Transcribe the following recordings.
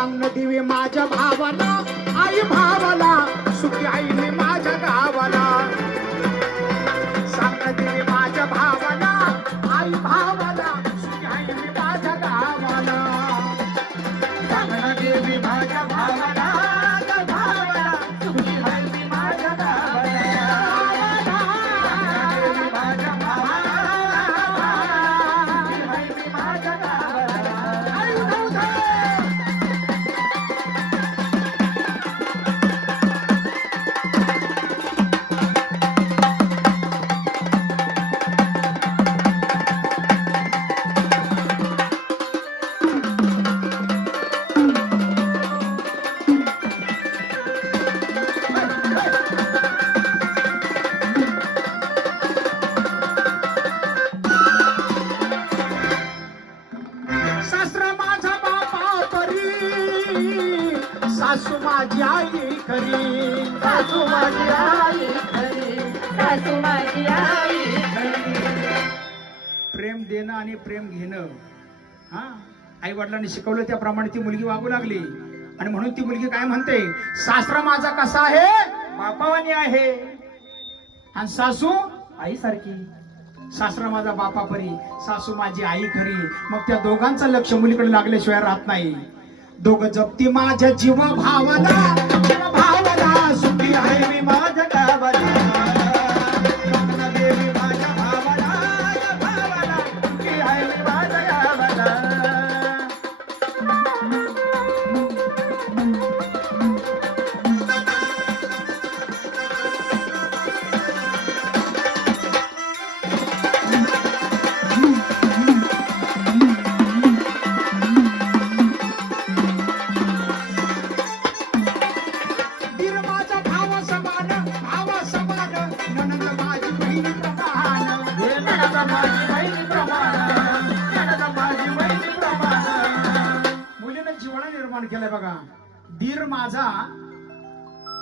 सांग न दिवे माझ्या भावाला, आई भावाला सुखी आई मी माझ्या गावाला. सांग न दिवे माझ्या भावाला, आई भावाला सुखी आई मी माझ्या गावाला. सांग न देवी माझ्या भावाला, भावाला सुखी आई मी माझ्या गावाला. सासू माझी आई खरी, सासू माझी आई खरी, सासू माझी आई खरी. प्रेम देणं आणि प्रेम घेणं, हा आई वडिलांनी शिकवलं त्याप्रमाणे ती मुलगी वागू लागली. आणि म्हणून ती मुलगी काय म्हणते, सासरा माझा कसा आहे, बापावानी आहे, आणि सासू आई सारखी. सासरा माझा बापापरी, सासू माझी आई खरी. मग त्या दोघांचं लक्ष मुलीकडे लागल्याशिवाय राहत नाही. दोघ जपती माझ्या जीवा भावाला, भावाला सुखी आहे मी माझ्या गावाला. देवी माझ्या भावाला, भावाला सुखी आहे मी माझ्या गावाला. मुलीने जिव्हाळा निर्माण केलाय बघा. दीर माझा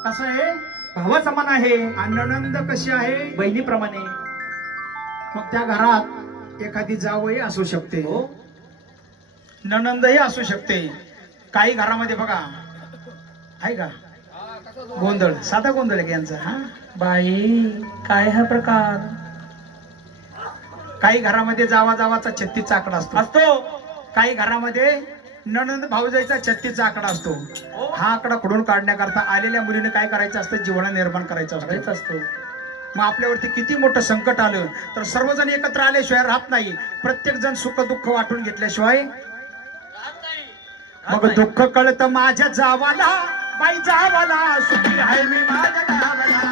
कसा आहे, भावा समान आहे, आणि नणंद कशी आहे, बहिणीप्रमाणे. मग त्या घरात एखादी जावई असू शकते, नणंदही असू शकते. काही घरामध्ये बघा आहे का गोंधळ, साधा गोंधळ आहे यांचा. हा बाई काय हा प्रकार. काही घरामध्ये जावा जावाचा 36 आकडा असतो. काही घरामध्ये नणंद भाऊजाईचा 36 आकडा असतो. हा आकडा खोडून काढण्याकरता आलेल्या मुलीने काय करायचं असतं, जिव्हाळा निर्माण करायचं असतं. मग आपल्यावरती किती मोठं संकट आलं तर सर्वजण एकत्र आल्याशिवाय राहत नाही. प्रत्येक जण सुख दुःख वाटून घेतल्याशिवाय. मग दुःख कळतं माझ्या जावाला, बाई जावाला सुखी आहे मी माझ्या गावाला.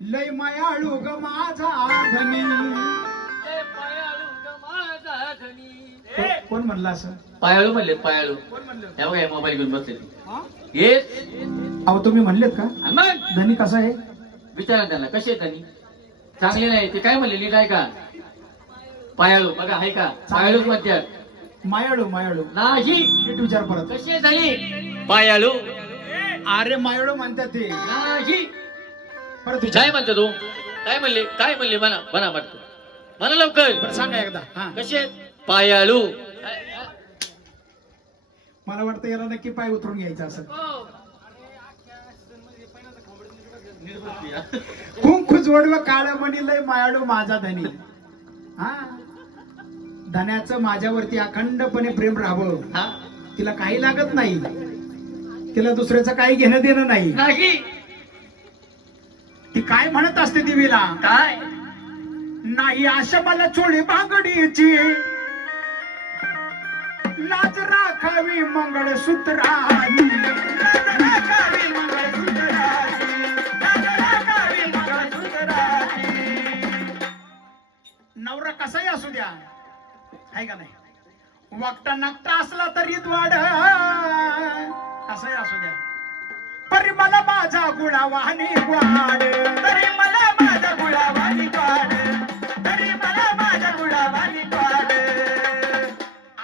लय मायाळू ग माझा धनी. कोण म्हणलं असं, पायाळू म्हणले, पायाळू. कोण म्हणलं, हे बघा मोबाईल घेऊन बसले ये. अहो तुम्ही म्हणलेत का मग धनी कसा आहे, विचारा त्यांना कसे आहेत धनी. चांगले नाही ते काय म्हणले, नीट आहे का. पायाळू बघा आहे का, पायाळूच म्हणतात. मायाळू मायाळू नाही, नीट विचार परत. कसे धनी पायाळू. अरे मायाळू म्हणतात ते नाही, परत काय विचार. म्हणतो तू, काय म्हणले, काय म्हणले म्हणा म्हणा म्हणतो म्हणा लवकर. बरं सांगा एकदा. हा कसे आहेत पायाळू. मला वाटतं याला नक्की पाय उतरून घ्यायचं असं. कुंकू जोडव काळ मणी लय मायाळू माझा धनी. हा धन्याचं माझ्यावरती अखंडपणे प्रेम राहावं. हा तिला काही लागत नाही, तिला दुसऱ्याचं काही घेणं देणं नाही. नाही. ती काय म्हणत असते देवीला, काय नाही आशा मला चोळी बांगडीची, लाज राखावी मंगळसूत्राची, लाज राखावी मंगळसूत्राची, लाज राखावी मंगळसूत्राची. कसाही असू द्या, आहे का नाही, वागता नागता असला तरी द्वाड, कसाही असू द्या, परी मला माझा गुळावानी वाड, तरी मला माझा गुळावानी वाड, तरी मला माझा गुळावानी वाड.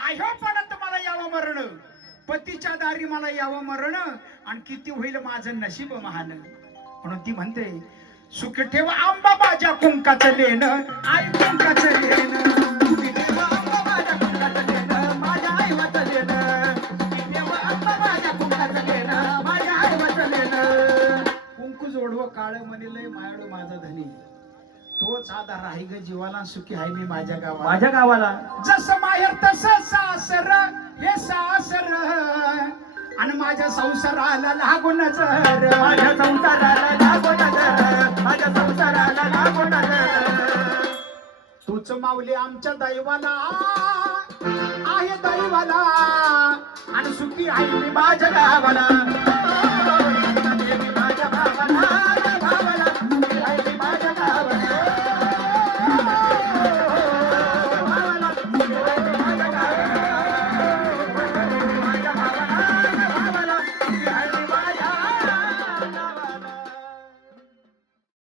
आयो पण मला यावं मरण, पतीच्या दारी मला यावं मरण, आणि किती होईल माझं नशीब महान. म्हणून ती म्हणते, सुख ठेव आंबा माझ्या कुंकाचं लेणं, आई कुंकाचं लेणं, सुखी ठेव आंबा माझ्या कुंकाचं लेणं, माझ्या आईवाचं लेणं, सुखी ठेव आंबा माझ्या कुंकाचं लेणं, माझ्या आईवाचं लेणं. कुंकू जोडवं काळ म्हणिलंय मायाळू माझा धनी, तोच आधार आहे ग जीवाला, सुखी आहे मी माझ्या गावाला. माझ्या गावाला जसं माहेर तसं सासर, हे सासर, आणि माझ्या संसाराला लागून जर, माझ्या संसाराला लागून जर, माझ्या संसाराला लागून जर, तूच माऊली आमच्या दैवाला, आहे दैवाला, आणि सुखी आहे मी माझ्या गावाला.